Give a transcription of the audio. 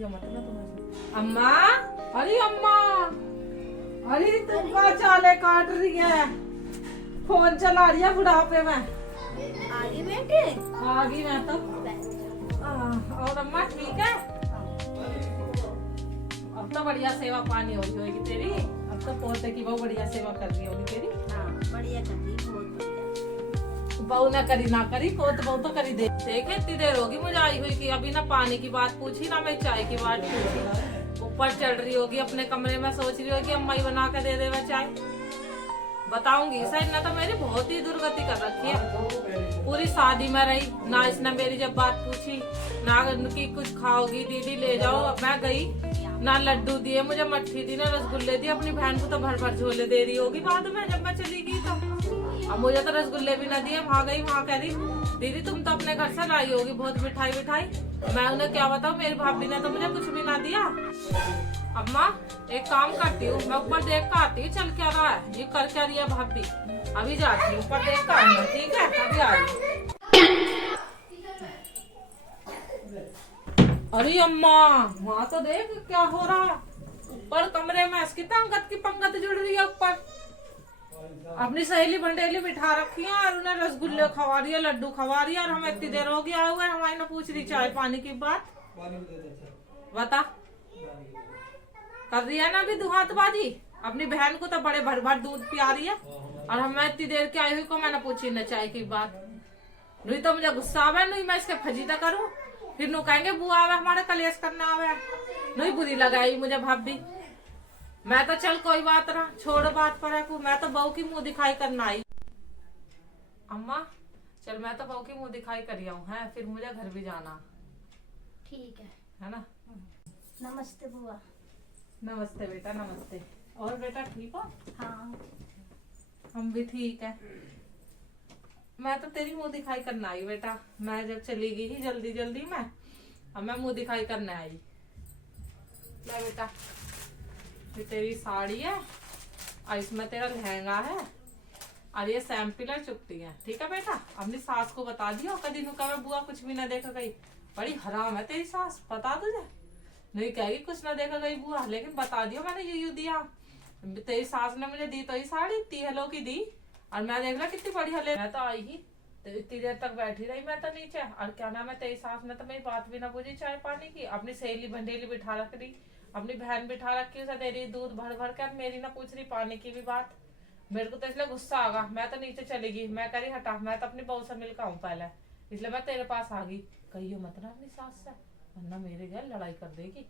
बोलती है मत ना तुम्हारी अम्मा। अरे अम्मा, अरे तुम का चाले काट रही है, फोन चला रही है बुढ़ापे में। आगे बैठे आगी मैं तो। और अम्मा ठीक है? अब तो बढ़िया सेवा पानी हो रही होगी तेरी। अब तो पोते की बहुत बढ़िया सेवा कर रही होगी तेरी। हाँ बढ़िया कर रही, बहुत बढ़िया। बहू ना करी ना करी, पोत बहू तो करी दे। देखे इतनी देर होगी मुझे आई हुई कि अभी ना पानी की बात पूछी ना मैं चाय की बात पूछी। ऊपर चढ़ रही होगी अपने कमरे में, सोच रही होगी अम्मा ही बना के दे देवे चाय। बताऊंगी सही ना तो मेरी बहुत ही दुर्गति कर रखी है। पूरी शादी में रही ना, इसने मेरी जब बात पूछी ना कि कुछ खाओगी दीदी ले जाओ, मैं गई ना लड्डू दिए मुझे, मट्ठी दी ना रसगुल्ले दिए। अपनी बहन को तो भर भर झोले दे रही होगी बाद में जब मैं चली गई तो। अब मुझे तो रसगुल्ले भी ना दिए। वहां गई, वहां कह रही दीदी तुम तो अपने घर से लाई होगी बहुत मिठाई मिठाई। मैं उन्हें क्या बताऊं, मेरी भाभी ने तो मुझे कुछ भी ना दिया। अम्मा एक काम करती हूँ, मैं ऊपर देख कर आती हूँ चल क्या रहा है, ये कर क्या रही है भाभी। अभी जाती हूँ ऊपर देख कर आऊंगा, ठीक है? अभी आ रही हूँ। अरे अम्मा वहाँ तो देख क्या हो रहा ऊपर कमरे में, इसकी पंगत की पंगत जुड़ रही है ऊपर। अपनी सहेली बंडेली बिठा रखी है और उन्हें रसगुल्ले खवा रही है, लड्डू खवा रही है। और हमें इतनी देर हो गया हुआ है, हमारी ना पूछ रही चाय पानी की बात। बता कर रही है ना अभी दुहातबाजी। अपनी बहन को तो बड़े भर भर दूध पिया रही है और हमें इतनी देर की आई हुई को मैंने पूछी न चाय की बात। नहीं तो मुझे गुस्सा आवे, नहीं मैं इसके फजीता करूं, फिर नु कहेंगे बुआ आवे हमारे कलेश करना आवे। नहीं बुरी लगाई मुझे भाभी। मैं तो चल कोई बात ना, छोड़ बात पर है, मैं तो बहू की मुंह दिखाई करना आई। अम्मा चल मैं तो बहू की मुंह दिखाई करी हूँ है, फिर मुझे घर भी जाना। ठीक है ना? नमस्ते बुआ। नमस्ते बेटा नमस्ते। और बेटा ठीक हो? हाँ हम भी ठीक है। मैं तो तेरी मुंह दिखाई करना आई बेटा। मैं जब चली गई ही जल्दी जल्दी में, अब मैं मुंह दिखाई करने आई। ले बेटा ये तेरी साड़ी है और इसमें तेरा लहंगा है और ये सैम्पलर चुपती है, ठीक है बेटा? अपनी सास को बता दियो, कभी नु कहे बुआ कुछ भी ना देखा गई। बड़ी हराम है तेरी सास, बता तुझे। नहीं कहेगी कुछ ना देखा गई बुआ, लेकिन बता दियो मैंने यू दिया। तेरी सास ने मुझे दी तो ही साड़ी 30 की दी और मैं देख रहा कितनी बढ़िया ले। मैं तो आई ही तो इतनी देर तक बैठी रही मैं तो नीचे, और क्या नाम है तेरी सास ने तो मेरी बात भी ना पूछी चाय पानी की। अपनी सहेली बंडेली बिठा रख रही, अपनी बहन बिठा रखी, उसे दे रही दूध भर भर कर, मेरी ना पूछ रही पानी की भी बात। मेरे को तो इसलिए गुस्सा आ गया, मैं तो नीचे चली गई। मैं करी हटा, मैं तो अपनी बहू से मिलकर आऊँ पहले, इसलिए मैं तेरे पास आ गई। कहियो मत ना अपनी सास से, वरना मेरे घर लड़ाई कर देगी।